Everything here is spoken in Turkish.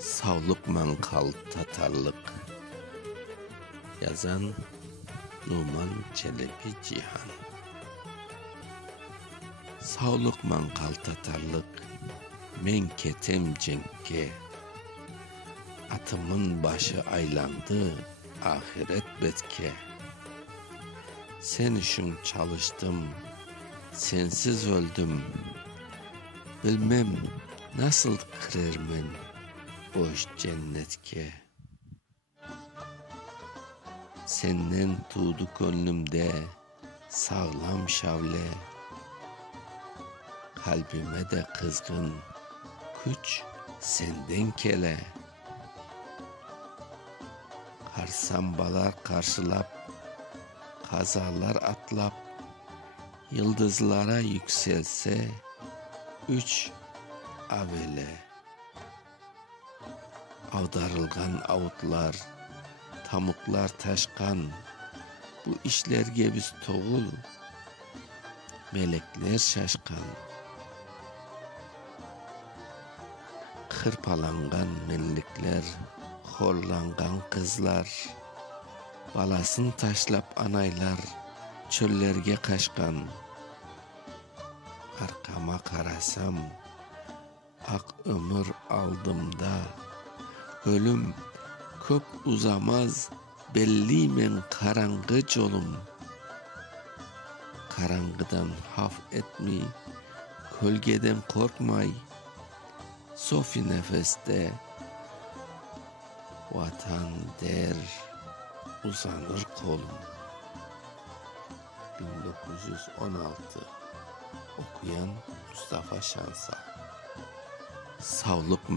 Sağlık mankal Tatarlık. Yazan Numan Çelebi Cihan. Sağlık mankal Tatarlık. Men ketem cenkке. Atımın başı aylandı ahiret betke. Sen üçün çalıştım, sensiz öldüm. Bilmem nasıl kirermen boş cennetke. Senden tuğdu gönlümde sağlam şavle. Kalbime de kızgın güç senden kele. Karsambalar karşılap, kazalar atlap, yıldızlara yükselse üç avele. Avdarılgan avutlar, tamuklar taşkan, bu işlerge biz toğul, melekler şaşkan. Hırpalangan menlikler, horlangan kızlar, balasın taşlap anaylar, çöllerge kaçkan. Arkama karasam, ak ömür aldımda, ölüm köp uzamaz, belli men karangı jolum. Karangıdan haf etmi, kölgeden korkmay, sofi nefeste, vatan der uzanır kolum. 1916. Okuyan Mustafa Şansa. Sağlık